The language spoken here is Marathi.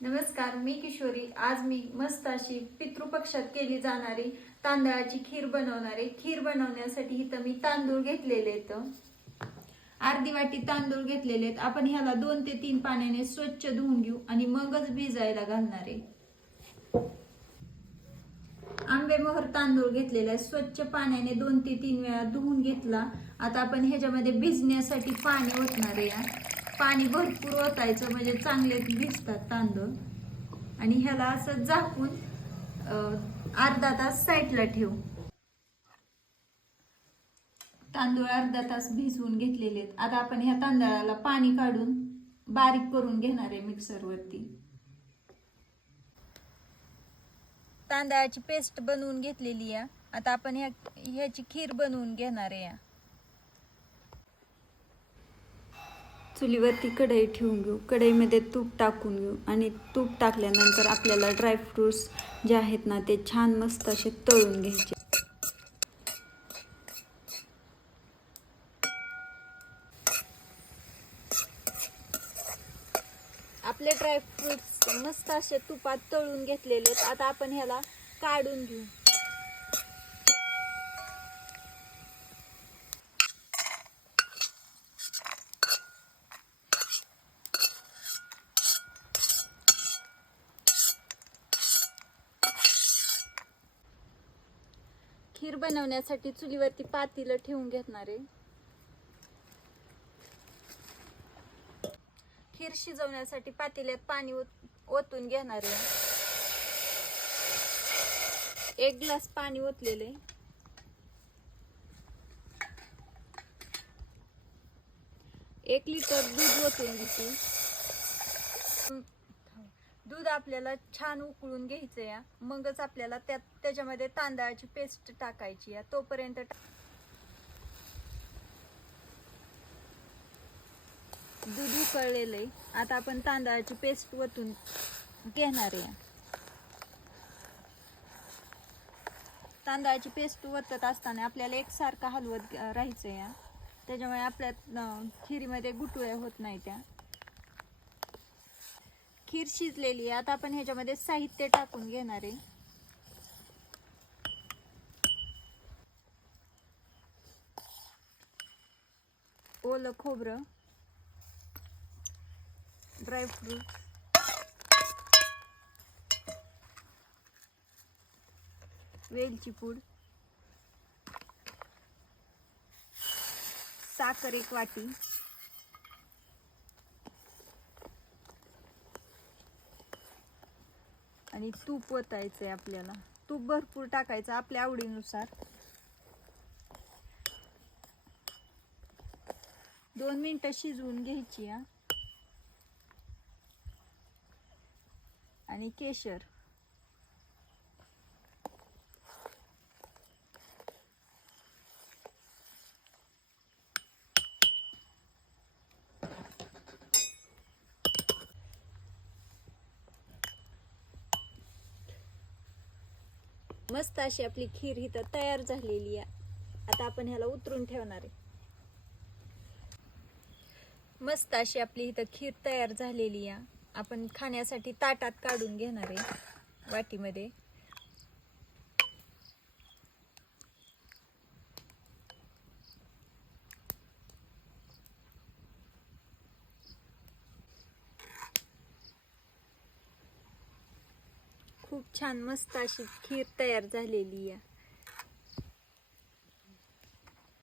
नमस्कार मी किशोरी. आज मी मस्त अशी पितृपक्षात केली जाणारी तांदळाची खीर बनवणारे खीर बनवण्यासाठी इथं मी तांदूळ घेतलेले आहेत. अर्धी वाटी तांदूळ घेतलेले आहेत. आपण ह्याला दोन ते तीन पाण्याने स्वच्छ धुवून घेऊ आणि मगच भिजायला घालणार आहे. आंबे मोहर तांदूळ घेतलेला आहे. स्वच्छ पाण्याने दोन ते तीन वेळा धुवून घेतला. आता आपण ह्याच्यामध्ये भिजण्यासाठी पाणी ओतणार आहे. पाणी भरपूर ओतायचं म्हणजे चांगले भिजतात तांदूळ. आणि ह्याला असं झाकून अर्धा तास साईडला ठेवू. तांदूळ अर्धा तास भिजवून घेतलेले आहेत. आता आपण ह्या तांदळाला पाणी काढून बारीक करून घेणार आहे मिक्सरवरती. तांदळाची पेस्ट बनवून घेतलेली आहे. आता आपण ह्या ह्याची खीर बनवून घेणार आहे. या. चुलीवरती कढई ठेवून घेऊ. कढईमध्ये तूप टाकून घेऊ. आणि तूप टाकल्यानंतर आपल्याला ड्रायफ्रूट्स जे आहेत ना ते छान मस्त असे तळून घ्यायचे. आपले ड्रायफ्रुट्स मस्त असे तुपात तळून घेतलेले आहेत. आता आपण ह्याला काढून घेऊ. खीर बनवण्यासाठी चुलीवरती पातीलं ठेवून घेणार आहे. खीर शिजवण्यासाठी पातेल्यात पाणी ओत- ओतून घेणार आहे. एक ग्लास पाणी ओतलेले. एक लिटर दूध ओतून घेते. दूध आपल्याला छान उकळून घ्यायचं या. मगच आपल्याला त्यात त्याच्यामध्ये तांदळाची पेस्ट टाकायची या. तोपर्यंत दूध उकळलेलं आहे. आता आपण तांदळाची पेस्ट वतून घेणार आहे तांदळाची पेस्ट वतत असताना आपल्याला एकसारखं हलवत राहायचं या. त्याच्यामुळे आपल्या खिरीमध्ये गुटळ्या होत नाही त्या. खीर शिजलेली आहे. आता आपण ह्याच्यामध्ये साहित्य टाकून घेणार आहे. ओलं खोबरं ड्रायफ्रूट वेलची पूड साखर एक वाटी आणि तूप ओतायचं आहे आपल्याला. तूप भरपूर टाकायचं आपल्या आवडीनुसार. दोन मिनटं शिजवून घ्यायची आणि केशर. मस्त अशी आपली खीर इथं तयार झालेली आहे. आता आपण ह्याला उतरून ठेवणार आहे. मस्त अशी आपली इथं खीर तयार झालेली आहे. आपण खाण्यासाठी ताटात काढून घेणार आहे वाटीमध्ये. खूप छान मस्त अशी खीर तयार झालेली आहे.